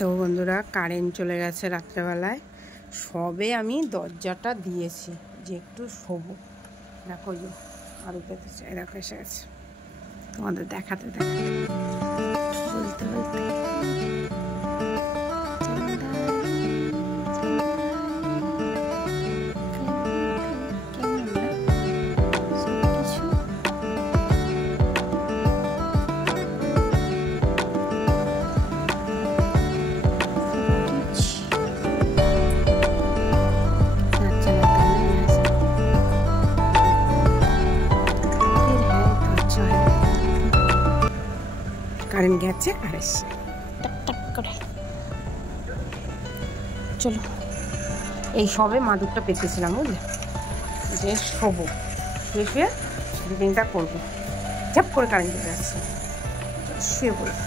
তো বন্ধুরা কারেন্ট চলে গেছে রাত্রেবেলায়, সবে আমি দরজাটা দিয়েছি যে একটু শোবো। দেখো যে আরও পেতেছে, এরকম এসে গেছে। তোমাদের দেখাতে বলতে বলতে কারেন্ট গেছে আর এসছে টাক করে। চলো, এই সবে মাদুরটা পেতেছিলাম বুঝলে, যে শোবো, শুয়ে রিডিংটা করবো, ঝাপ করে কারেন্ট চলে আসছে, শুয়ে পড়বো।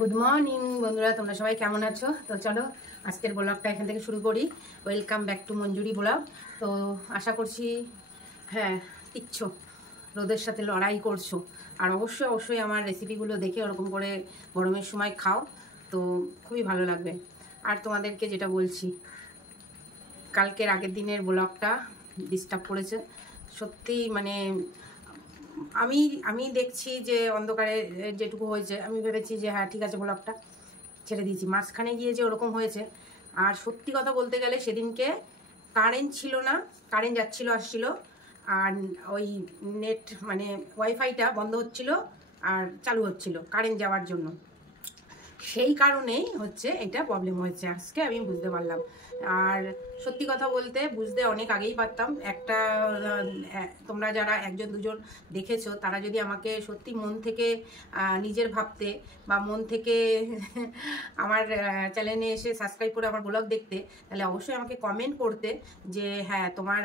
গুড মর্নিং বন্ধুরা, তোমরা সবাই কেমন আছো? তো চলো আজকের ব্লগটা এখান থেকে শুরু করি। Welcome back to Manjuri blog. তো আশা করছি হ্যাঁ টিকছো, রোদের সাথে লড়াই করছো, আর অবশ্যই অবশ্যই আমার রেসিপিগুলো দেখে ওরকম করে গরমের সময় খাও, তো খুবই ভালো লাগবে। আর তোমাদেরকে যেটা বলছি, কালকের আগের দিনের ব্লগটা ডিস্টার্ব করেছে সত্যি, মানে আমি দেখছি যে অন্ধকারে যেটুকু হয়েছে, আমি ভেবেছি যে হ্যাঁ ঠিক আছে ব্লগটা ছেড়ে দিয়েছি, মাঝখানে গিয়ে যে ওরকম হয়েছে। আর সত্যি কথা বলতে গেলে সেদিনকে কারেন্ট ছিল না, কারেন্ট যাচ্ছিল আসছিল, আর ওই নেট মানে ওয়াইফাইটা বন্ধ হচ্ছিল আর চালু হচ্ছিল কারেন্ট যাওয়ার জন্য। সেই কারণেই হচ্ছে এটা প্রবলেম হয়েছে, আজকে আমি বুঝতে পারলাম। আর সত্যি কথা বলতে বুঝতে অনেক আগেই পারতাম। একটা তোমরা যারা একজন দুজন দেখেছো তারা যদি আমাকে সত্যি মন থেকে নিজের ভাবতে বা মন থেকে আমার চ্যানেলে এসে সাবস্ক্রাইব করে আমার ব্লগ দেখতে, তাহলে অবশ্যই আমাকে কমেন্ট করতে যে হ্যাঁ তোমার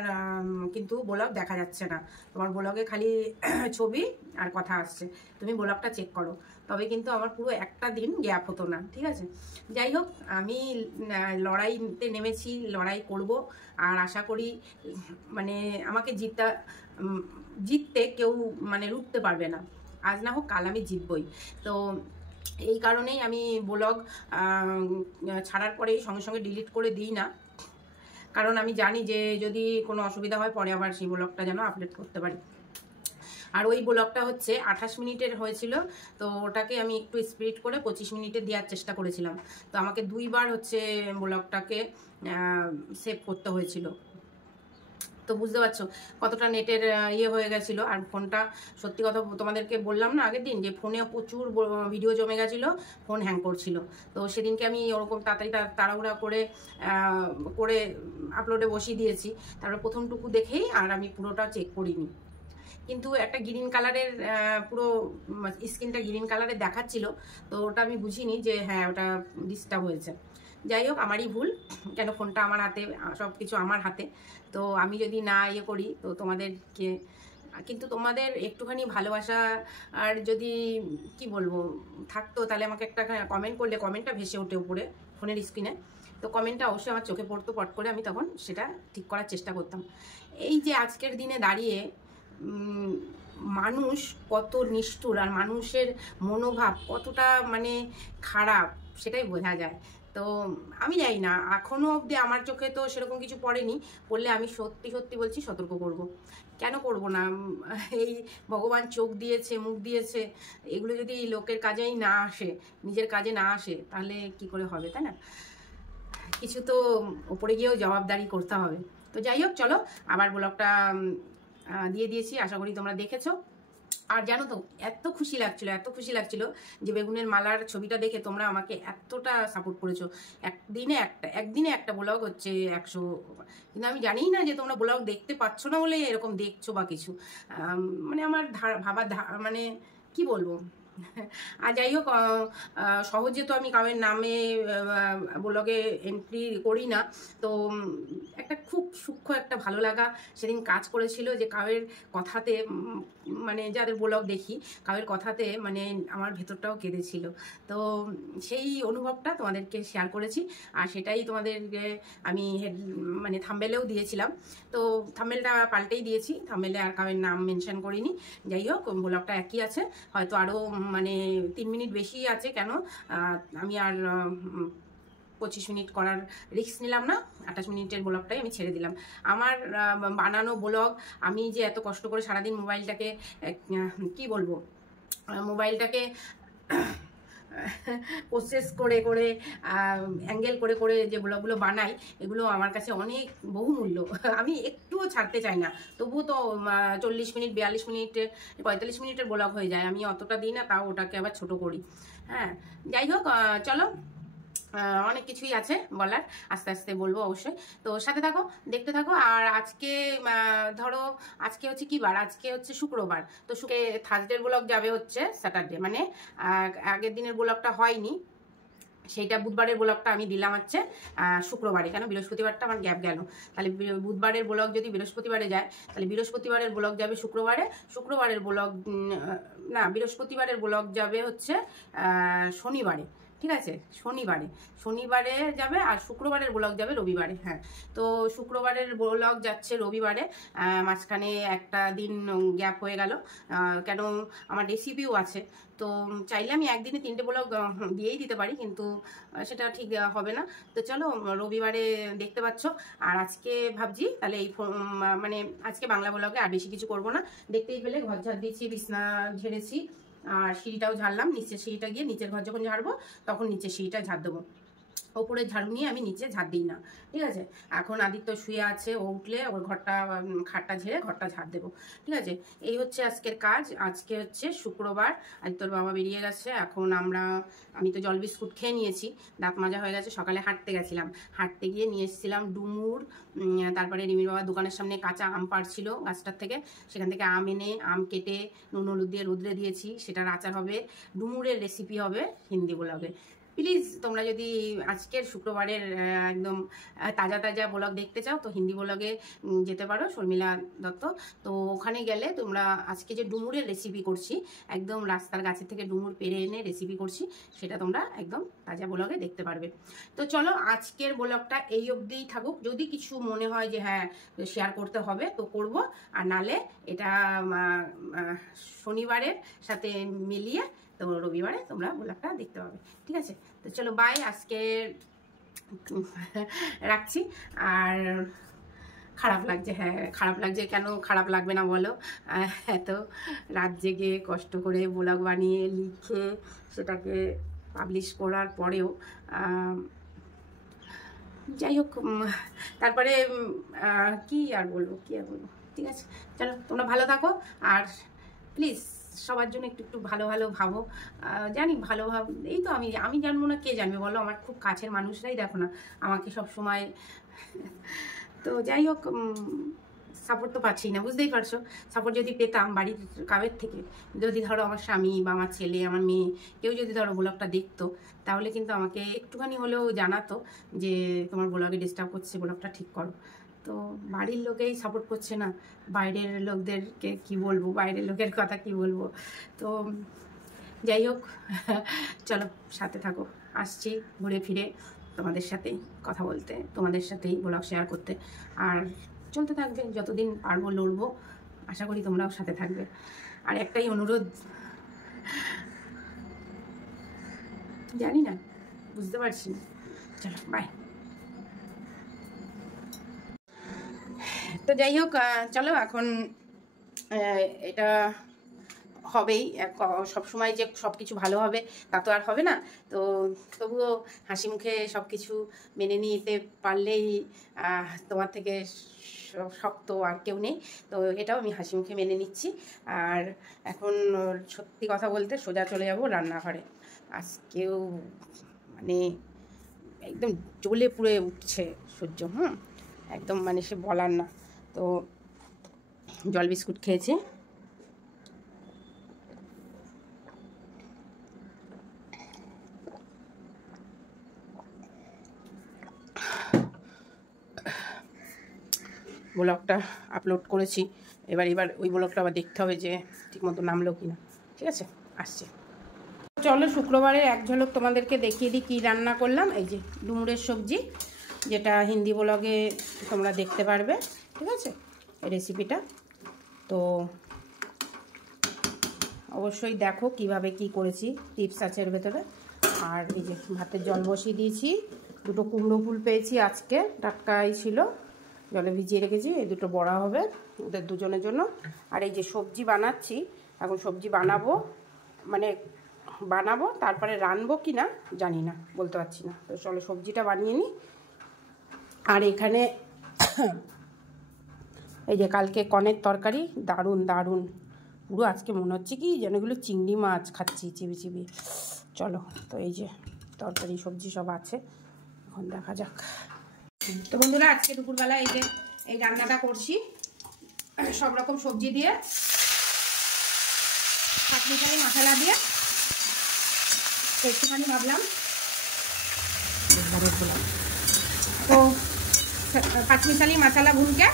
কিন্তু ব্লগ দেখা যাচ্ছে না, তোমার ব্লগে খালি ছবি আর কথা আসছে, তুমি ব্লগটা চেক করো। তবে কিন্তু আমার পুরো একটা দিন গ্যাপ হতো না, ঠিক আছে। যাই হোক, আমি লড়াইতে নেমেছি, লড়াই করব। আর আশা করি মানে আমাকে জিততে কেউ মানে রুখতে পারবে না। আজ না হোক কাল আমি জিতবই। তো এই কারণেই আমি ব্লগ ছাড়ার পরেই সঙ্গে সঙ্গে ডিলিট করে দিই না, কারণ আমি জানি যে যদি কোনো অসুবিধা হয় পরে আবার সেই ব্লগটা যেন আপলোড করতে পারি। আর ওই ব্লগটা হচ্ছে 28 মিনিটের হয়েছিল, তো ওটাকে আমি একটু স্পিড করে 25 মিনিটে দেওয়ার চেষ্টা করেছিলাম। তো আমাকে 2 বার হচ্ছে ব্লগটাকে সেভ করতে হয়েছিল। তো বুঝতে পারছো কতটা নেটের ইয়ে হয়ে গেছিলো। আর ফোনটা সত্যি কথা তোমাদেরকে বললাম না আগের দিন যে ফোনে প্রচুর ভিডিও জমে গেছিলো, ফোন হ্যাং করছিল। তো সেদিনকে আমি ওরকম তাড়াতাড়ি তাড়াহুড়া করে আপলোডে বসিয়ে দিয়েছি। তারপর প্রথমটুকু দেখেই আর আমি পুরোটা চেক করিনি, কিন্তু একটা গ্রিন কালারের পুরো স্কিনটা গ্রিন কালারের দেখাচ্ছিল, তো ওটা আমি বুঝিনি যে হ্যাঁ ওটা ডিস্টার্ব হয়েছে। যাই হোক, আমারই ভুল, কেন ফোনটা আমার হাতে, সব কিছু আমার হাতে। তো আমি যদি না ইয়ে করি তো তোমাদেরকে, কিন্তু তোমাদের একটুখানি ভালোবাসা আর যদি কি বলবো থাকতো, তাহলে আমাকে একটা কমেন্ট করলে, কমেন্টটা ভেসে ওঠে উপরে ফোনের স্ক্রিনে, তো কমেন্টটা অবশ্যই আমার চোখে পড়তো পট করে, আমি তখন সেটা ঠিক করার চেষ্টা করতাম। এই যে আজকের দিনে দাঁড়িয়ে মানুষ কত নিষ্ঠুর আর মানুষের মনোভাব কতটা মানে খারাপ সেটাই বোঝা যায়। তো আমি জানি না, এখনও অবধি আমার চোখে তো সেরকম কিছু পড়েনি, পড়লে আমি সত্যি সত্যি বলছি সতর্ক করব। কেন করব না? এই ভগবান চোখ দিয়েছে, মুখ দিয়েছে, এগুলো যদি লোকের কাজেই না আসে, নিজের কাজে না আসে, তাহলে কি করে হবে, তাই না? কিছু তো উপরে গিয়েও জবাবদারি করতে হবে। তো যাই হোক, চলো আবার ব্লগটা দিয়ে দিয়েছি, আশা করি তোমরা দেখেছো। আর জানো তো এত খুশি লাগছিল, এত খুশি লাগছিল যে বেগুনের মালার ছবিটা দেখে তোমরা আমাকে এতটা সাপোর্ট করেছো। একদিনে একটা ব্লগ হচ্ছে 100, কিন্তু আমি জানি না যে তোমরা ব্লগ দেখতে পাচ্ছ না বলে এরকম দেখছো বা কিছু, মানে আমার মানে কি বলবো। আর যাই হোক, সহজে তো আমি কারোর নামে ব্লগে এন্ট্রি করি না। তো একটা খুব সূক্ষ্ম একটা ভালো লাগা সেদিন কাজ করেছিল যে কারোর কথাতে, মানে যাদের ব্লগ দেখি কারোর কথাতে মানে আমার ভেতরটাও কেঁদেছিল। তো সেই অনুভবটা তোমাদেরকে শেয়ার করেছি, আর সেটাই তোমাদেরকে আমি মানে থাম্বনেলেও দিয়েছিলাম। তো থাম্বনেলটা পাল্টেই দিয়েছি, থাম্বনেলে আর কারোর নাম মেনশন করিনি। যাই হোক, ব্লগটা একই আছে, হয়তো আরও মানে 3 মিনিট বেশি আছে, কেন আমি আর 25 মিনিট করার রিস্ক নিলাম না, 28 মিনিটের ব্লগটাই আমি ছেড়ে দিলাম। আমার বানানো ব্লগ, আমি যে এত কষ্ট করে সারাদিন মোবাইলটাকে কি বলবো, মোবাইলটাকে প্রসেস করে করে অ্যাঙ্গেল করে করে যে ব্লগগুলো বানাই, এগুলো আমার কাছে অনেক বহুমূল্য। আমি একটুও ছাড়তে চাই না, তবুও তো 40 মিনিট 42 মিনিট 45 মিনিটের ব্লগ হয়ে যায়, আমি অতটা দিই না, তাও ওটাকে আবার ছোট করি। হ্যাঁ, যাই হোক, চলো অনেক কিছুই আছে বলার, আস্তে আস্তে বলবো অবশ্যই। তো সাথে থাকো, দেখতে থাকো। আর আজকে ধরো আজকে হচ্ছে কি বার, আজকে হচ্ছে শুক্রবার, তো থার্সডের ব্লগ যাবে হচ্ছে স্যাটারডে, মানে আগের দিনের ব্লগটা হয়নি, সেইটা বুধবারের ব্লগটা আমি দিলাম হচ্ছে শুক্রবারে, কেন বৃহস্পতিবারটা আমার গ্যাপ গেল। তাহলে বুধবারের ব্লগ যদি বৃহস্পতিবারে যায়, তাহলে বৃহস্পতিবারের ব্লগ যাবে শুক্রবারে, শুক্রবারের ব্লগ না, বৃহস্পতিবারের ব্লগ যাবে হচ্ছে শনিবারে, ঠিক আছে, শনিবারে যাবে, আর শুক্রবারের ব্লগ যাবে রবিবারে। হ্যাঁ, তো শুক্রবারের ব্লগ যাচ্ছে রবিবারে, মাঝখানে একটা দিন গ্যাপ হয়ে গেল, কেন আমার রেসিপিও আছে। তো চাইলে আমি একদিনে 3টে ব্লগ দিয়েই দিতে পারি, কিন্তু সেটা ঠিক হবে না। তো চলো রবিবারে দেখতে পাচ্ছ। আর আজকে ভাবছি তাহলে এই মানে আজকে বাংলা ব্লগে আর বেশি কিছু করব না, দেখতেই পেলে ঘর ঝাড় দিয়েছি, বিছনা ঝেড়েছি, আর সিঁড়িটাও ঝাড়লাম, নিচের সিঁড়িটা গিয়ে নিচের ঘর যখন ঝাড়বো তখন নিচের সিঁড়িটা ঝাড় দেবো। ওপরে ঝাড়ু নিয়ে আমি নিচে ঝাড় দিই না, ঠিক আছে। এখন আদিত্য শুয়ে আছে, ও উঠলে ওর ঘরটা খাটটা ঝেড়ে ঘরটা ঝাড় দেবো, ঠিক আছে। এই হচ্ছে আজকের কাজ। আজকে হচ্ছে শুক্রবার, আদিত্যর বাবা বেরিয়ে গেছে। এখন আমি তো জল বিস্কুট খেয়ে নিয়েছি, দাঁত মাজা হয়ে গেছে। সকালে হাঁটতে গেছিলাম, হাঁটতে গিয়ে নিয়ে এসেছিলাম ডুমুর, তারপরে রিমির বাবা দোকানের সামনে কাঁচা আম পাড়ছিল গাছটার থেকে, সেখান থেকে আম এনে আম কেটে নুন হলুদ দিয়ে রোদ্রে দিয়েছি, সেটার আচার হবে, ডুমুরের রেসিপি হবে হিন্দি ব্লগে। প্লিজ তোমরা যদি আজকের শুক্রবারের একদম তাজা তাজা ব্লগ দেখতে চাও তো হিন্দি ব্লগে যেতে পারো, শর্মিলা দত্ত। তো ওখানে গেলে তোমরা আজকে যে ডুমুরের রেসিপি করছি, একদম রাস্তার গাছের থেকে ডুমুর পেড়ে এনে রেসিপি করছি, সেটা তোমরা একদম তাজা ব্লগে দেখতে পারবে। তো চলো আজকের ব্লগটা এই অবধিই থাকুক। যদি কিছু মনে হয় যে হ্যাঁ শেয়ার করতে হবে তো করব, আর নালে এটা শনিবারের সাথে মিলিয়ে তো রবিবারে তোমরা ব্লগটা দেখতে পাবে, ঠিক আছে। তো চলো বাই, আজকে রাখছি। আর খারাপ লাগছে, হ্যাঁ খারাপ লাগছে, কেন খারাপ লাগবে না বলো। এত রাত জেগে কষ্ট করে ব্লগ বানিয়ে লিখে সেটাকে পাবলিশ করার পরেও যাই হোক, তারপরে কি আর বলবো, ঠিক আছে। চলো তোমরা ভালো থাকো, আর প্লিজ সবার জন্য একটু একটু ভালো ভালো ভাবো। জানি ভালো এই তো আমি জানবো না, কে জানবে বলো, আমার খুব কাছের মানুষরাই দেখো না আমাকে সব সময়। তো যাই হোক, সাপোর্ট তো পাচ্ছি না, বুঝতেই পারছো। সাপোর্ট যদি পেতাম বাড়ির কাবের থেকে, যদি ধরো আমার স্বামী বা আমার ছেলে আমার মেয়ে কেউ যদি ধরো ব্লগটা দেখতো, তাহলে কিন্তু আমাকে একটুখানি হলেও জানাতো যে তোমার ব্লগে ডিস্টার্ব করছে, ব্লগটা ঠিক করো। তো বাড়ির লোকেই সাপোর্ট করছে না, বাইরের লোকদেরকে কি বলবো, বাইরের লোকের কথা কি বলবো। তো যাই হোক, চলো সাথে থাকো, আসছি ঘুরে ফিরে তোমাদের সাথেই কথা বলতে, তোমাদের সাথেই ব্লগ শেয়ার করতে, আর চলতে থাকবে যতদিন পারবো লড়বো। আশা করি তোমরাও সাথে থাকবে। আর একটাই অনুরোধ, জানি না, বুঝতে পারছি না। চলো বাই। তো যাই হোক, চলো এখন এটা হবেই, সবসময় যে সব কিছু ভালো হবে তা তো আর হবে না। তো তবুও হাসি মুখে সব কিছু মেনে নিতে পারলেই তোমার থেকে শক্ত আর কেউ নেই। তো এটাও আমি হাসি মুখে মেনে নিচ্ছি। আর এখন সত্যি কথা বলতে সোজা চলে যাব রান্নাঘরে। আজকেও মানে একদম জ্বলে পুড়ে উঠছে সূর্য, একদম মানে সে বলার না। তো জল বিস্কুট খেয়েছি, ব্লগটা আপলোড করেছি, এবার ওই ব্লগটা আবার দেখতে হবে যে ঠিকমতো নামলো কি না, ঠিক আছে। আসছে, চলো শুক্রবারে এক ঝলক তোমাদেরকে দেখিয়ে দিই কী রান্না করলাম। এই যে ডুমুরের সবজি, যেটা হিন্দি ব্লগে তোমরা দেখতে পারবে, ঠিক আছে এই রেসিপিটা। তো অবশ্যই দেখো কিভাবে কি করেছি, টিপস আছে এর ভেতরে। আর এই যে ভাতের জল বসিয়ে দিয়েছি, দুটো কুমড়ো ফুল পেয়েছি আজকে, টাটকাই ছিল, জলে ভিজিয়ে রেখেছি, এই দুটো বড়া হবে ওদের দুজনের জন্য। আর এই যে সবজি বানাচ্ছি, এখন সবজি বানাবো তারপরে রানবো কি না জানি না, বলতে পারছি না। তো চলো সবজিটা বানিয়ে নিই। আর এখানে এই যে কালকে কনের তরকারি, দারুণ দারুণ, পুরো আজকে মনে হচ্ছে কি যেন এগুলো চিংড়ি মাছ খাচ্ছি চিবি চিবি। চলো, তো এই যে তরকারি সবজি সব আছে, এখন দেখা যাক। তো বন্ধুরা আজকে দুপুরবেলা এই যে এই রান্নাটা করছি, সব রকম সবজি দিয়ে, পাঁচমিশালি মশলা দিয়ে। একটুখানি ভাবলাম তো পাঁচমিশালি মশলা ভুনকে,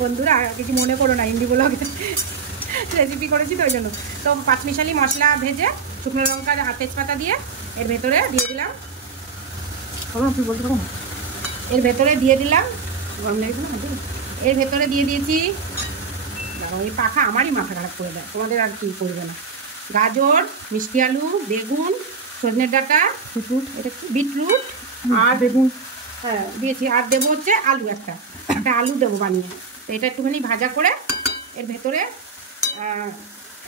বন্ধুরা কিছু মনে করো না, হিন্দি ব্লগে রেসিপি করেছি তো ওই জন্য। তো পাঁচমিশালি মশলা ভেজে শুকনো লঙ্কা আর তেজপাতা দিয়ে এর ভেতরে দিয়ে দিলাম, এর ভেতরে দিয়ে দিলাম, এর ভেতরে দিয়ে দিয়েছি, এই পাখা আমারই মাথা খারাপ করে দেয়, তোমাদের আর কি করবে না, গাজর, মিষ্টি আলু, বেগুন, সজনে ডাঁটা, এটা বিটরুট আর বেগুন, হ্যাঁ দিয়েছি। আর দেবো হচ্ছে আলু, একটা আলু দেবো বানিয়ে। তো এটা একটুখানি ভাজা করে এর ভেতরে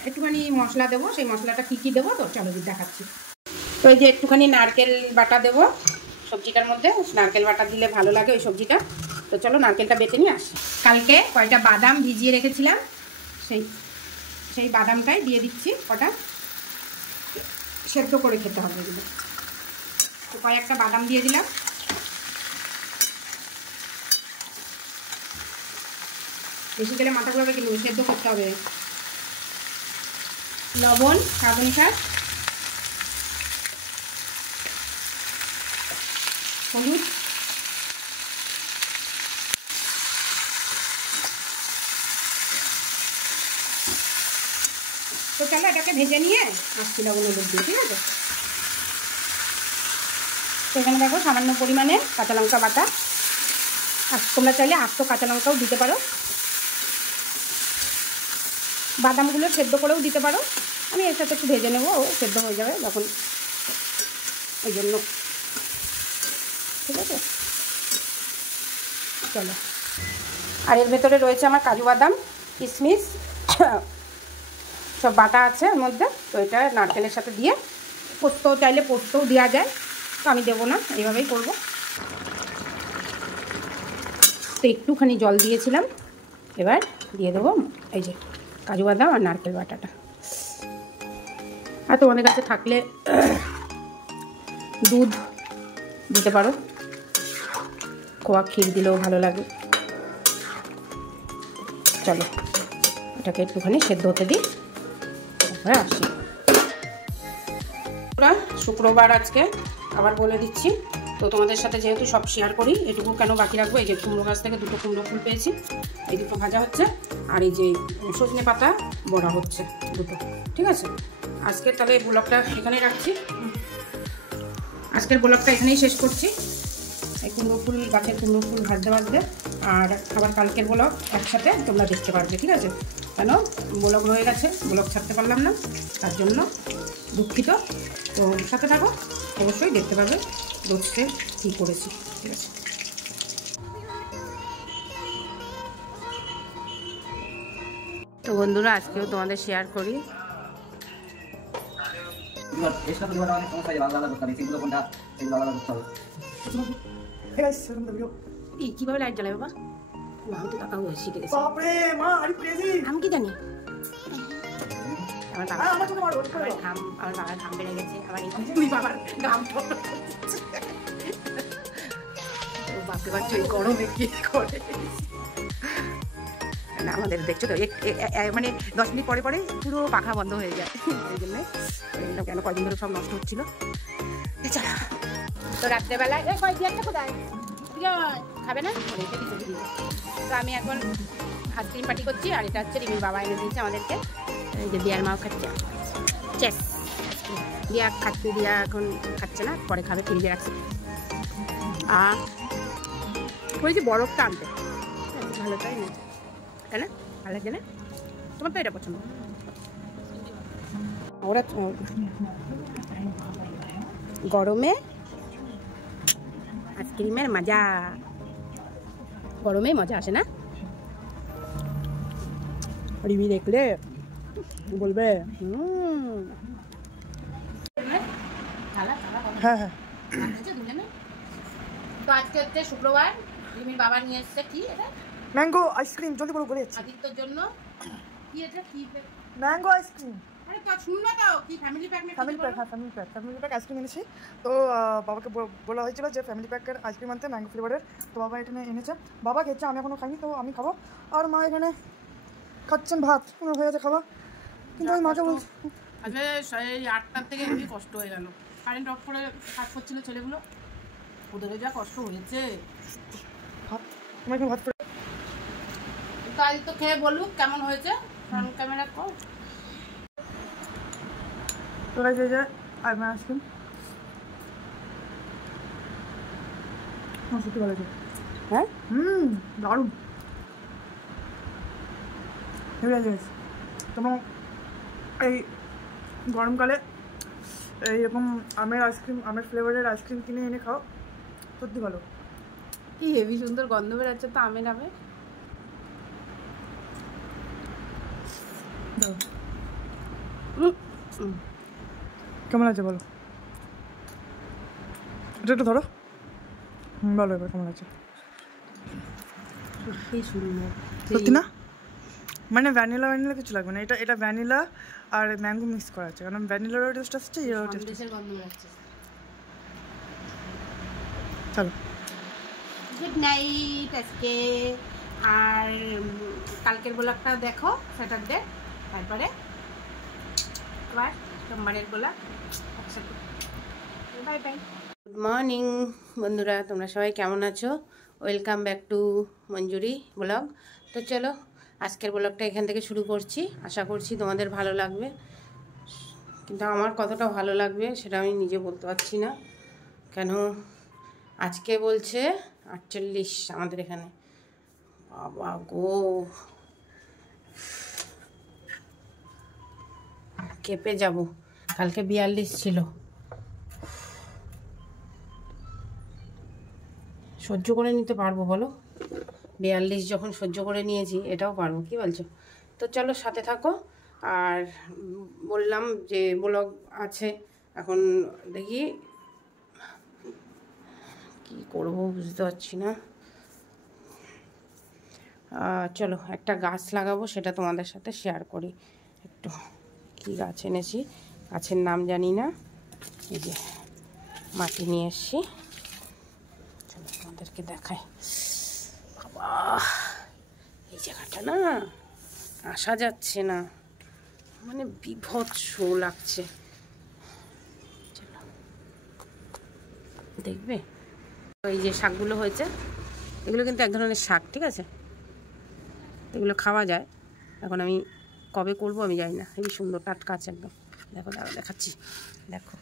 একটুখানি মশলা দেবো, সেই মশলাটা কী কী দেবো তো চলো দেখাচ্ছি। তো এই যে একটুখানি নারকেল বাটা দেবো সবজিটার মধ্যে, নারকেল বাটা দিলে ভালো লাগে ওই সবজিটা। তো চলো নারকেলটা বেটে নিয়ে আসি। কালকে কয়টা বাদাম ভিজিয়ে রেখেছিলাম, সেই বাদামটাই দিয়ে দিচ্ছি, কটা সেদ্ধ করে খেতে হবে এগুলো। তো কয়েকটা বাদাম দিয়ে দিলাম। বেশি তেলে মাথা ঘুরাবে কিন্তু, সেদ্ধ করতে হবে। লবণ স্বাদ অনুসার, হলুদ, তো চলো এটাকে ভেজে নিয়ে আসছি লবণ হলুদ দিয়ে, ঠিক আছে? তো এখানে দেখো সামান্য পরিমাণে কাঁচা লঙ্কা বাটা, আর তোমরা চাইলে আস্ত কাঁচা লঙ্কাও দিতে পারো, বাদামগুলো সেদ্ধ করেও দিতে পারো। আমি এর সাথে একটু ভেজে নেবো, ও সেদ্ধ হয়ে যাবে যখন, ওই জন্য, ঠিক আছে? চলো, আর এর ভেতরে রয়েছে আমার কাজু বাদাম কিশমিশ সব বাটা আছে এর মধ্যে। তো এটা নারকেলের সাথে দিয়ে, পোস্ত চাইলে পোস্তও দেওয়া যায়, তো আমি দেবো না, এইভাবেই করব। তো একটুখানি জল দিয়েছিলাম, এবার দিয়ে দেবো এই যে কাজু বাদাম আর নারকেল বাটাটা। আর তোমাদের কাছে থাকলে দুধ দিতে পারো, খোয়া ক্ষীর দিলেও ভালো লাগে। চলো এটাকে একটুখানি সেদ্ধ হতে দিই, তারপরে আসি। শুক্রবার আজকে আবার বলে দিচ্ছি, তো তোমাদের সাথে যেহেতু সব শেয়ার করি, এটুকু কেন বাকি রাখবো? এই যে কুমড়ো গাছ থেকে 2টো কুমড়ো ফুল পেয়েছি, এই 2টো ভাজা হচ্ছে, আর এই যে সজনে পাতা বড়া হচ্ছে 2টো, ঠিক আছে? আজকের তাহলে ব্লগটা এখানেই রাখছি, আজকের ব্লগটা এখানেই শেষ করছি। এই কুমড়ো ফুল, গাছের কুমড়ো ফুল ভাজতে ভাজতে, আর আবার কালকের ব্লগ একসাথে তোমরা দেখতে পারবে, ঠিক আছে? কেন ব্লগ রয়ে গেছে, ব্লগ ছাড়তে পারলাম না, তার জন্য দুঃখিত। তো সাথে থাকো, অবশ্যই দেখতে পাবে রোজতে কী করেছি, ঠিক আছে? তো বন্ধুরা আজকেও তোমাদের শেয়ার করি, কিভাবে লাইট জ্বালায় বাবা? আমি তো টাকা শিখে গেছি, আমি কি জানি। আমার বাবার ঘাম বেড়ে গেছে, দুই বাবার ঘাম বাপরে বাচ্চা গরমে কি করে না, আমাদের দেখছো তো মানে 10 মিনিট পরে পরে পুরো পাখা বন্ধ হয়ে যায়, এই জন্য কেন কয়দিন ধরে সব নষ্ট হচ্ছিল। তো রাত্রেবেলায় কোথায় খাবে না, তো আমি এখন আইসক্রিম পার্টি করছি, আর এটা হচ্ছে রিমির বাবা এনে দিয়েছে আমাদেরকে, এই যে দিয়ার মাও খাচ্ছে, চেস দিয়া খাচ্ছে, দিয়া এখন খাচ্ছে না, পরে খাবে, ফ্রিজে রাখছে। আর ওই যে বরফটা আনতে ভালো, তাই না? তাই না? ভালো লাগছে না? তোমার তো এটা পছন্দ। ওরা গরমে আইসক্রিমের মজা, গরমে মজা আসে না? রিমি দেখলে বলবে হ্যাঁ হ্যাঁ। তো আজকে হচ্ছে শুক্রবার, রিমির বাবা নিয়ে এসছে কি এটা ম্যাঙ্গো আইসক্রিম, জলদি বলো, বলে আদিত্যর জন্য। কি এটা? কি ম্যাঙ্গো আইসক্রিম? আরে তো শুন না, তো কি ফ্যামিলি প্যাক? ফ্যামিলি প্যাক, হ্যাঁ ফ্যামিলি প্যাক আইসক্রিম এনেছি। তো বাবাকে বলা হয়েছিল যে ফ্যামিলি প্যাকের আইসক্রিম আনতে, ম্যাঙ্গো ফ্লেভারের। তো বাবা এখানে এনেছে, বাবা খেয়েছে, আমি এখনও খাইনি, তো আমি খাবো। আর মা এখানে খাচ্ছেন ভাত, হয়ে গেছে খাওয়া। কিন্তু আমি মাকে বলছি আজকে 8টার থেকে খুবই কষ্ট হয়ে গেল, কারেন্ট অফ করে কাজ করছিল ছেলেগুলো, ওদেরও যা কষ্ট হয়েছে। ভাত তোমার এখানে ভাত করে কাল তো খেয়ে বলুক কেমন হয়েছে, ফ্রন্ট ক্যামেরা কর। তোরা যে আমি আইসক্রিম সত্যি ভালো আছে, হ্যাঁ দারুণ। তোমার এই গরমকালে এইরকম আমের আইসক্রিম, আমের ফ্লেভারের আইসক্রিম কিনে এনে খাও, সত্যি ভালো। কি হেভি সুন্দর গন্ধ বেরোচ্ছে তো আমের। কেমন আছে বলো? এটা একটু ধরো। ভালো এবার কেমন আছে? সত্যি না, মানে ভ্যানিলা ভ্যানিলা কিছু লাগবে না। এটা এটা ভ্যানিলা আর ম্যাঙ্গো মিক্স করা আছে, কারণ ভ্যানিলারও টেস্ট আসছে, এরও টেস্ট আসছে। চলো গুড নাইট আজকে। আর কালকের ব্লগটা দেখো স্যাটারডে, তারপরে আবার সোমবারের ব্লগ একসাথে। Bye bye. গুড মর্নিং বন্ধুরা, তোমরা সবাই কেমন আছো? Welcome back to Manjuri blog. তো চলো আজকের ব্লগটা এখান থেকে শুরু করছি। আশা করছি তোমাদের ভালো লাগবে, কিন্তু আমার কতটা ভালো লাগবে সেটা আমি নিজে বলতে পারছি না। কেন আজকে বলছে 48 আমাদের এখানে। বাবা গো, কেঁপে যাব। কালকে 42 ছিল। সহ্য করে নিতে পারবো বলো? 42 যখন সহ্য করে নিয়েছি, এটাও পারবো, কি বলছো? তো চলো সাথে থাকো। আর বললাম যে ব্লগ আছে, এখন দেখি কি করব বুঝতে পারছি না। চলো একটা গাছ লাগাবো, সেটা তোমাদের সাথে শেয়ার করি একটু। কি গাছ এনেছি, গাছের নাম জানি না। এই যে মাটি নিয়ে এসছি, চলো তোমাদেরকে দেখাই। বাবা এই জায়গাটা না আসা যাচ্ছে না, মানে বিভৎস লাগছে। চলো দেখবে এই যে শাকগুলো হয়েছে, এগুলো কিন্তু এক ধরনের শাক, ঠিক আছে? এগুলো খাওয়া যায়। এখন আমি কবে করব আমি জানি না। হেবি সুন্দর টাটকা আছে একদম। দেখো দাঁড়া দেখাচ্ছি, দেখো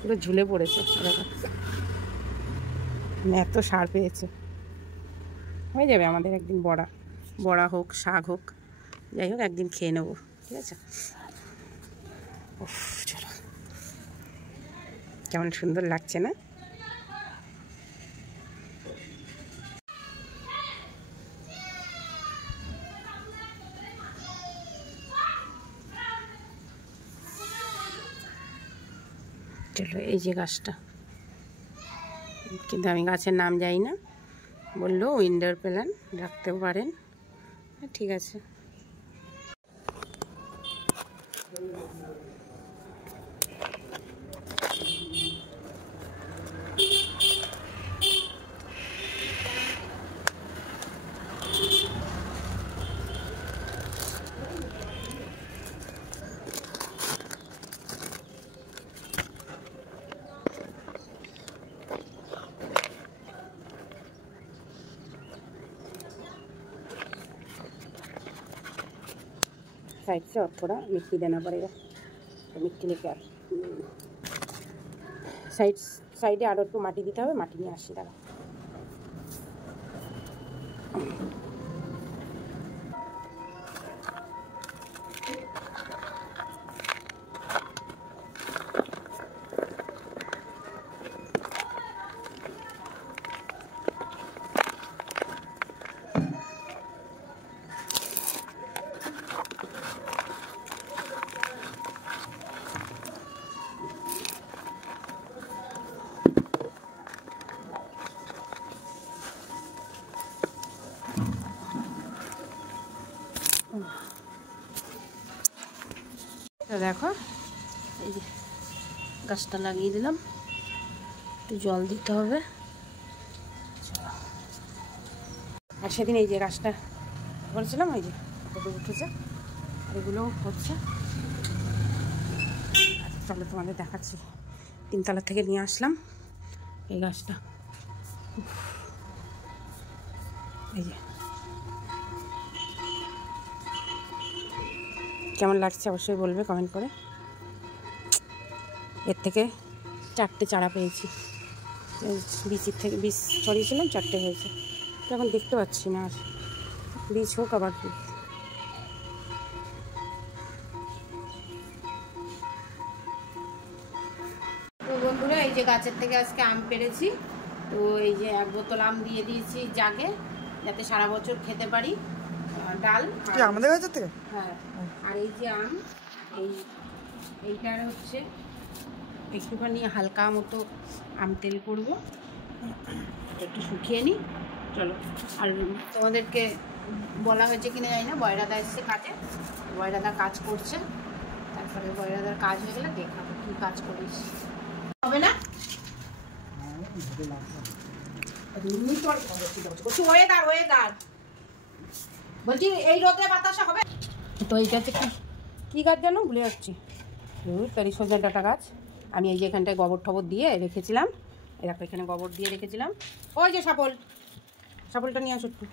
পুরো ঝুলে পড়েছে। দেখো এত সার পেয়েছে, হয়ে যাবে আমাদের একদিন। বড়া বড়া হোক, শাক হোক, যাই হোক একদিন খেয়ে নেবো, ঠিক আছে? উফ, চলো কেমন সুন্দর লাগছে না? চলো এই যে গাছটা, কিন্তু আমি গাছের নাম জানি না। বললো উইন্ডোর প্ল্যান রাখতেও পারেন, ঠিক আছে। साइड से और थोड़ा मिट्टी देना पड़ेगा, तो मिट्टी लेके আর সাইডে আরও একটু মাটি দিতে হবে। মাটি নিয়ে আসি দাঁড়া। দেখো এই যে গাছটা লাগিয়ে দিলাম, একটু জল দিতে হবে। আর সেদিন এই যে গাছটা করেছিলাম, ওই যে কত উঠেছে, আর এগুলোও হচ্ছে। চলো তোমাদের দেখাচ্ছি। 3 তলা থেকে নিয়ে আসলাম এই গাছটা। এই যে কেমন লাগছে অবশ্যই বলবে কমেন্ট করে। এর থেকে 4টে চারা পেয়েছি, বীজের থেকে বীজ ছড়িয়েছিলাম, 4টে হয়েছে। এখন দেখতে পাচ্ছি না আর, বীজ হোক আবার কি। তো বন্ধুরা এই যে গাছের থেকে আজকে আম পেড়েছি, তো এই যে 1 বোতল আম দিয়ে দিয়েছি জাগে, যাতে সারা বছর খেতে পারি। ডাল আমাদের কাছে থেকে, হ্যাঁ। আর এই যে আম, এইটার হচ্ছে একটুখানি হালকা মতো আম তেল করবো, একটু শুকিয়ে নিই। চলো, আর তোমাদেরকে বলা হয়েছে কিনা জানি না, বয়রাদা এসছে কাজে, বয়রাদা কাজ করছে, তারপরে বয়রাদার কাজ হয়ে গেলে দেখাবো কী কাজ করিস। হবে না বলছি এই রোদে বাতাসা হবে। তো এইটা হচ্ছে কী গাছ জানো, ভুলে যাচ্ছি, সজনে ডাঁটা গাছ। আমি এই যে এখানটায় গোবর টবর দিয়ে রেখেছিলাম, এরকম এখানে গোবর দিয়ে রেখেছিলাম। ওই যে সাপলটা নিয়ে আসো একটু।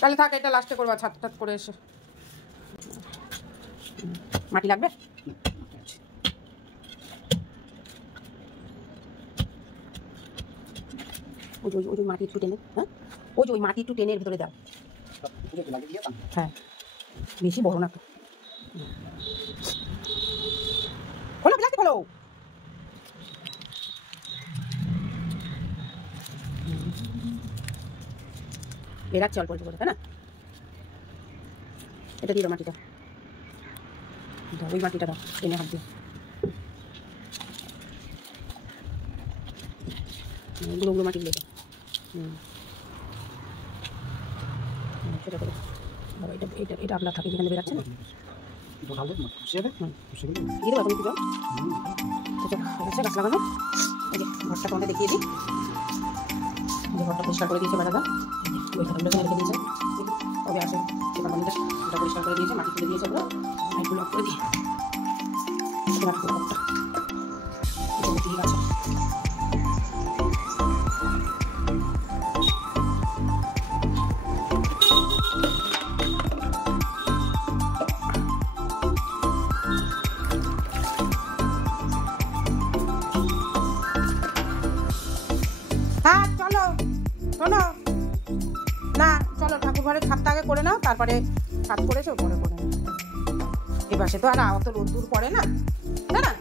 তাহলে থাক, এটা লাস্টে করবা, ছাদ টাত করে এসে। মাটি লাগবে? ওই মাটি একটু টেনে, হ্যাঁ ওই মাটি একটু টেনের ভিতরে দাও। হ্যাঁ, বেশি বড় না তো। খোলো বিলাসটি খোলো। বেরাচ্ছে অল্প অল্প করে, তাই না? এটা দিয়ে দাও মাটিটা, ওই মাটিটা দাও, টেনে হাত দিয়ে। গুঁড়ো মাটি দিয়ে দাও। সেটা করে এটা আপনার থাকে যেখানে বেরাচ্ছে না, দিয়ে দেবো এখন একটু জল। গাছ লাগানো, এই যে ঘরটা তোমাদের দেখিয়ে দিই, যে ঘরটা পরিষ্কার করে দিয়েছে বেড়াদা, ওই খাতাগুলো রেখে দিয়েছে, কবে আসে সেটা আমাদের ওটা পরিষ্কার করে দিয়েছে, মাটি তুলে দিয়েছে, ওগুলো লাইটগুলো অফ করে দিই। ঘরটা ঠিক আছে। হ্যাঁ চলো শোনো না, চলো ঠাকুর ঘরের ছাদটা আগে করে নাও, তারপরে ছাদ করেছো পরে করে নাও। এ পাশে তো আর অত রোদ্দুর পড়ে না, তাই না?